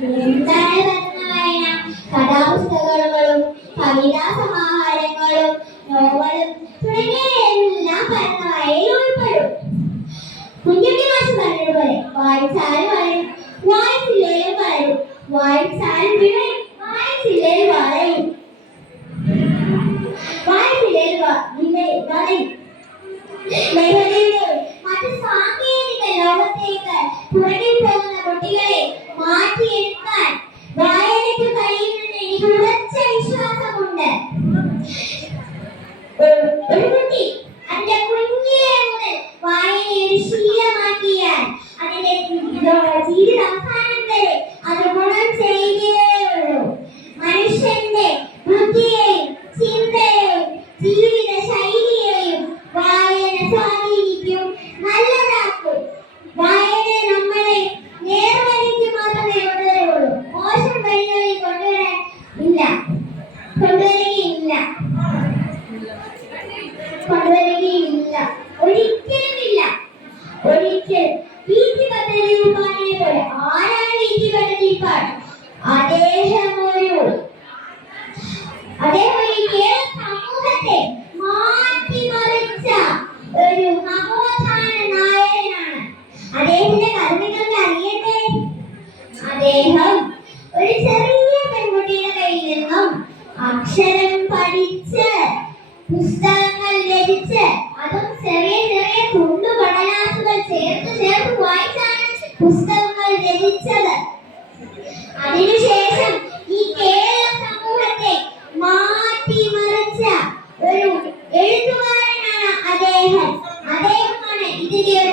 എന്താണ് വായന? കഥാപുസ്തകങ്ങളും കവിതാ സമാഹാരങ്ങളും നോവലും തുടങ്ങിയവയെല്ലാം വായനയിൽ ഉൾപ്പെടും. കുഞ്ഞുണ്ണി മാഷ് പറഞ്ഞതുപോലെ വായിച്ചാലും വളരും, വായിച്ചില്ലേലും വളരും, വായിച്ചാലും വിളയും, വായിച്ചില്ലേലും വളയും, വായിച്ചില്ലേലും വളയും. ലഹരിയുടെ മറ്റ് സാങ്കേതിക ലോകത്തേക്ക് പുറകിൽ കുട്ടികളെ മാറ്റിയെടുക്കാൻ വായനയ്ക്ക് കഴിയുമെന്ന് എനിക്ക് ഉറച്ച വിശ്വാസമുണ്ട്. ഒരു കുട്ടി അതിന്റെ കുഞ്ഞിലെ മുതൽ വായനയെ ശീലമാക്കിയാൽ അതിന്റെ ജീവിതാവസാനം വരെ അത് ഗുണം ചെയ്യുകയുള്ളൂ. മനുഷ്യന്റെ ബുദ്ധിയെയും ചിന്തയെയും ജീവിത ശൈലിയെയും വായന സ്വാധീനിക്കും, നല്ലതാക്കും. വായന നമ്മളെ നേർവഴിക്ക് മാത്രമേ കൊണ്ടുവരുള്ളൂ, മോശം വഴികളിൽ കൊണ്ടുവരികയില്ല. ഒരിക്കലുമില്ല, ഒരിക്കലും. പി.ടി. ഭട്ടതിരിപ്പാടിനെ പോലെ. ആരാണ് പി.ടി. ഭട്ടതിരിപ്പാട്? അദ്ദേഹം സമൂഹത്തെ മാറ്റിമറിച്ച ഒരു നവോത്ഥാന നായകനാണ്. അദ്ദേഹത്തിന്റെ കർമ്മികളെ അറിയട്ടെ. അദ്ദേഹം ഒരു ചെറിയ പെൺകുട്ടിയുടെ കയ്യിൽ നിന്നും അക്ഷരം പഠിച്ച് പുസ്തകങ്ങൾ രചിച്ച്, അതും ചെറിയ ചെറിയ തുണ്ടുകടലാസുകൾ ചേർത്ത് വായിച്ചാണ് പുസ്തകങ്ങൾ രചിച്ചത്. അതിനുശേഷം ഈ കേരള സമൂഹത്തെ മാറ്റിമറിച്ച ഒരു എഴുത്തുകാരനാണ് അദ്ദേഹം. അദ്ദേഹമാണ് ഇതിന്റെ ഒരു